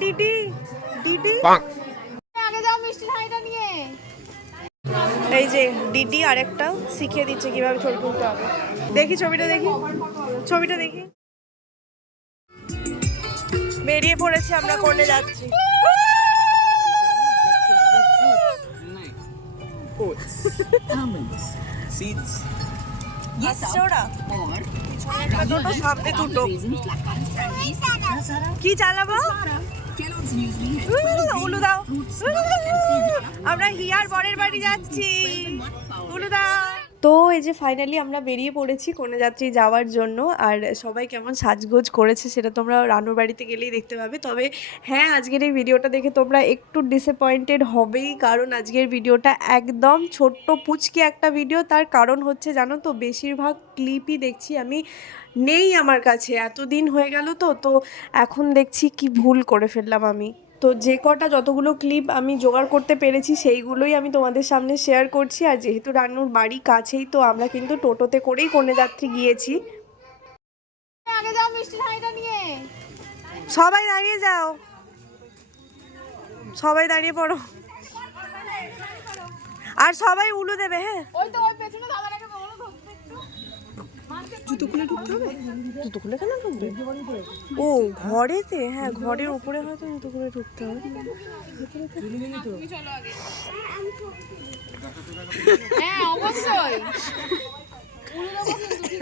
DD DD আগে যাও মিষ্টি হাঁড়িটা নিয়ে। এই যে ডিডি আরেকটা শিখিয়ে দিচ্ছে কিভাবে ছবি তুলতে হবে। দেখি ছবিটা দেখি, ছবিটা দেখি। বেরিয়ে পড়েছি আমরা, কোণে যাচ্ছি। সামনে দুটো কি চালাবো? উলু দাও। আমরা হিয়ার বরের বাড়ি যাচ্ছি। উলু দাও। তো এই যে ফাইনালি আমরা বেরিয়ে পড়েছি কন্যাযাত্রী যাওয়ার জন্য। আর সবাই কেমন সাজগোজ করেছে সেটা তোমরা রানুর বাড়িতে গেলেই দেখতে পাবে। তবে হ্যাঁ, আজকের এই ভিডিওটা দেখে তোমরা একটু ডিসঅ্যাপয়েন্টেড হবেই, কারণ আজকের ভিডিওটা একদম ছোট্ট পুচকি একটা ভিডিও। তার কারণ হচ্ছে জানো তো, বেশিরভাগ ক্লিপই দেখছি আমি নেই আমার কাছে, এতদিন হয়ে গেল তো এখন দেখছি কি ভুল করে ফেললাম আমি। তো যে কটা যতগুলো ক্লিপ আমি জোগাড় করতে পেরেছি সেইগুলোই আমি তোমাদের সামনে শেয়ার করছি। আর যেহেতু রান্নুর বাড়ি কাছেই, তো আমরা কিন্তু টোটোতে করেই কন্যাযাত্রী গিয়েছি। আগে যাও মিষ্টি হাঁড়িটা নিয়ে। সবাই দাঁড়িয়ে যাও, সবাই দাঁড়িয়ে পড়ো, আর সবাই উলু দেবে। হ্যাঁ, ওই তো ওই পেছনে দাদাটাকে বলো ধরতে একটু। জুতো খুলে ঢুকতে হবে। জুতো খুলে কেন ঢুকবে? ও ঘরেতে? হ্যাঁ, ঘরের উপরে হয়তো জুতো খুলে ঢুকতে হবে। তুমি চলো আগে। হ্যাঁ অবশ্যই।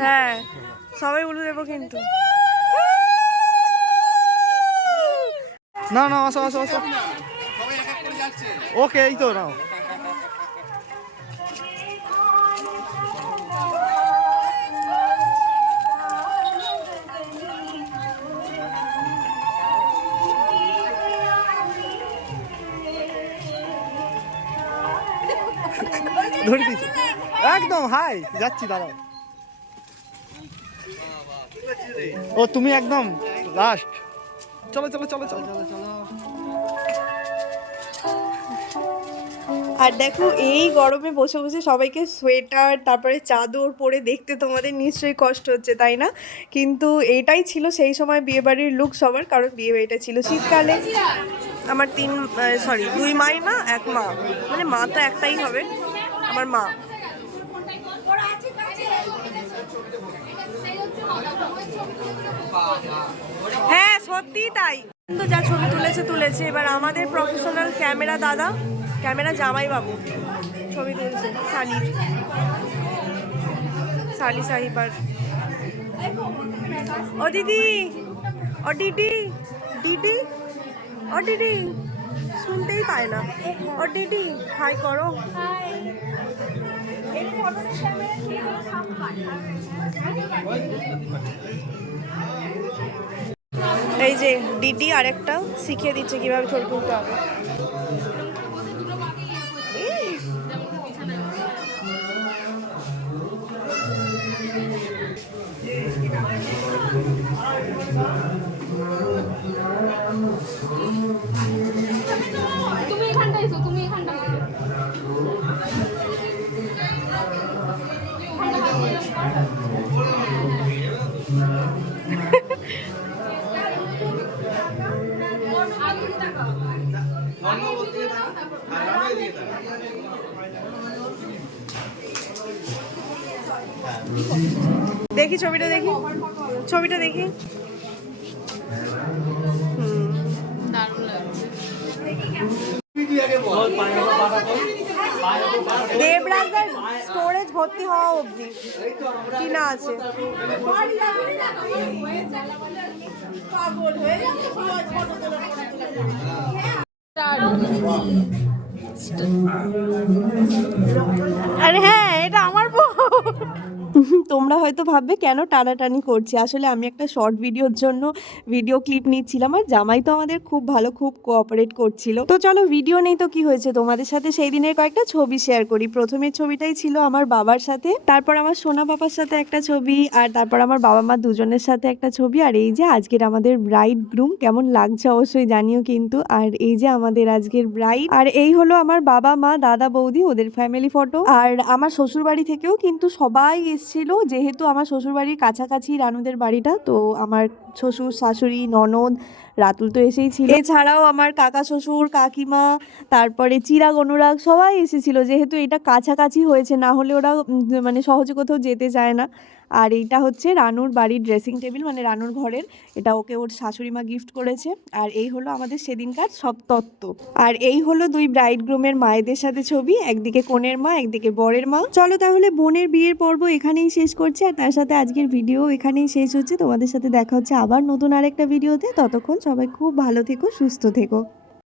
হ্যাঁ, সবাই উলু দেবো কিন্তু। না না, আসো আসো আসো। ওকে, এই তো নাও। ধরে দিয়েছি একদম। হাই, যাচ্ছি, দাঁড়াও। ও তুমি একদম লাস্ট। চলো চলো চলো চলো চলো চলো। আর দেখো এই গরমে বসে বসে সবাইকে সোয়েটার তারপরে চাদর পরে দেখতে তোমাদের নিশ্চয়ই কষ্ট হচ্ছে, তাই না? কিন্তু এটাই ছিল সেই সময় বিয়েবাড়ির লুক সবার, কারণ বিয়েবাড়িটা ছিল শীতকালে। আমার দুই মাইমা এক মা, মানে মা তো একটাই হবে, আমার মা। হ্যাঁ সত্যি তাই, কিন্তু যা ছবি তুলেছে। এবার আমাদের প্রফেশনাল ক্যামেরা দাদা, ক্যামেরা জামাই বাবু ছবি তুলছে। সালি সাহিবার। ও দিদি, ও ডিডি ডিডি, ও ডিডি শুনতেই পায় না। ও ডিডি হাই করো। এই যে ডিডি আরেকটা শিখিয়ে দিচ্ছে কিভাবে ছবি তুলতে হবে। তুমি এখানটা এসো, তুমি এখানটা এসো। দেখি ছবিটা দেখি, ছবিটা দেখি। দারুণ লাগছে। দেবরাজের স্টোরেজ ভর্তি হওয়া অবধি কিনা আছে। আরে হ্যাঁ, এটা আমার বউ। তোমরা হয়তো ভাববে কেন টানাটানি করছি, আসলে আমি একটা শর্ট ভিডিওর জন্য ভিডিও ক্লিপ নিচ্ছিলাম। আর জামাই তো আমাদের খুব ভালো, খুব কোঅপারেট করছিল। তো চলো, ভিডিও নেই তো কি হয়েছে, তোমাদের সাথে সেই দিনের কয়েকটা ছবি শেয়ার করি। প্রথমের ছবিটাই ছিল আমার বাবার সাথে, তারপর আমার সোনা বাবার সাথে একটা ছবি, আর তারপর আমার বাবা মা দুজনের সাথে একটা ছবি। আর এই যে আজকের আমাদের ব্রাইড গ্রুম, কেমন লাগছে অবশ্যই জানিও কিন্তু। আর এই যে আমাদের আজকের ব্রাইড, আর এই হলো আমার বাবা মা দাদা বৌদি, ওদের ফ্যামিলি ফটো। আর আমার শ্বশুর বাড়ি থেকেও কিন্তু সবাই এসেছিল, যেহেতু আমার শ্বশুর বাড়ির কাছাকাছি রানুদের বাড়িটা। তো আমার শ্বশুর শাশুড়ি ননদ রাতুল তো এসেই ছিল, এছাড়াও আমার কাকা শ্বশুর, কাকিমা, তারপরে চিরাগ অনুরাগ সবাই এসেছিল, যেহেতু এটা কাছাকাছি হয়েছে, না হলে ওরা মানে সহজে কোথাও যেতে চায় না। আর এইটা হচ্ছে রানুর বাড়ির ড্রেসিং টেবিল, মানে রানুর ঘরের, এটা ওকে ওর শাশুড়ি মা গিফট করেছে। আর এই হলো আমাদের সেদিনকার সব তত্ত্ব। আর এই হলো দুই ব্রাইড গ্রুমের মায়েদের সাথে ছবি, একদিকে কনের মা, একদিকে বরের মা। চলো তাহলে বোনের বিয়ের পর্ব এখানেই শেষ করছি, আর তার সাথে আজকের ভিডিও এখানেই শেষ হচ্ছে। তোমাদের সাথে দেখা হচ্ছে আবার নতুন আরেকটা ভিডিওতে। ততক্ষণ সবাই খুব ভালো থেকো, সুস্থ থেকো।